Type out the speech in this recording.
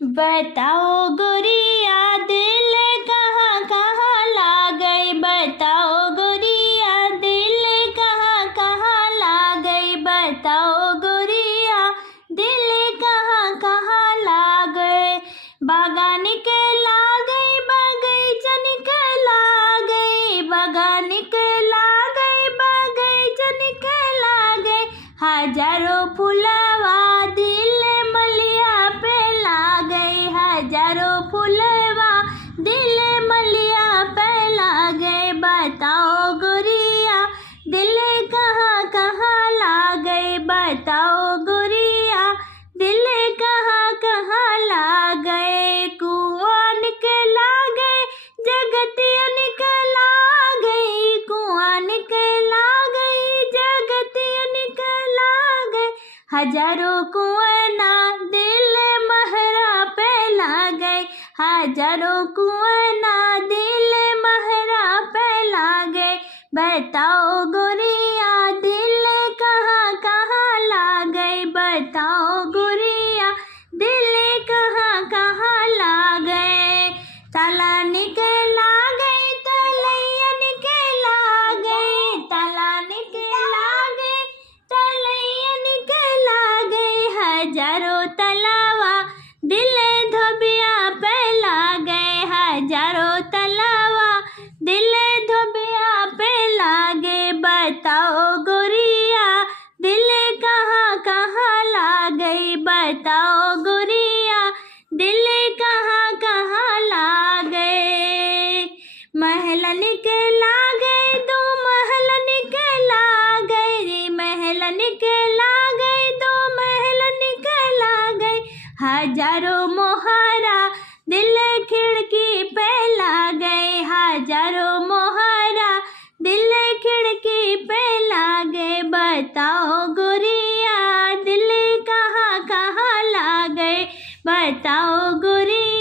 बताओ गोरिया दिल कहाँ कहाँ ला गई, बताओ गोरिया दिल कहाँ कहाँ ला गई, बताओ गोरिया दिल कहाँ कहाँ ला गए। बागान के ला गई बगीचन के ला गई, बागान के ला गई बगीचन के ला गई। हजारों फुलवा दिल मलिया पे ला गई, हजारों फुलवा दिल मलिया पे ला गए। बताओ गोरिया दिल कहाँ कहाँ ला गई, बताओ गोरिया दिल कहाँ कहाँ ला गए। कुआं निकला गए जगतिया निकला गई, कुआं निकला गई जगतिया निकला गई। हजारों कुएं ना दिल महरा पे ला गए, हजारों कुएं ना दिल महरा पे ला गए। बताओ गोरिया दिल कहाँ कहाँ ला गए, बताओ गोरिया दिल कहाँ कहाँ ला गए। ताला निकला गई तलैया निकला गई, ताला निकला गई तलैया निकला गई। हजारों तलावा दिल धोबिया पे ला गए, हजारों तलावा दिल धोबिया पे ला गए। बताओ गोरिया दिल कहाँ कहाँ ला गई, बताओ गोरिया दिल कहाँ कहाँ ला गए। महल निकला गए दो महल निकला गए, महल निकला गए दो महल निकला गए। हजारों मोहरा दिल खिड़की पे ला गए, हजारों मोहरा दिल खिड़की पे ला गए। बताओ गोरिया दिल कहाँ कहाँ ला गए, बताओ गोरिया।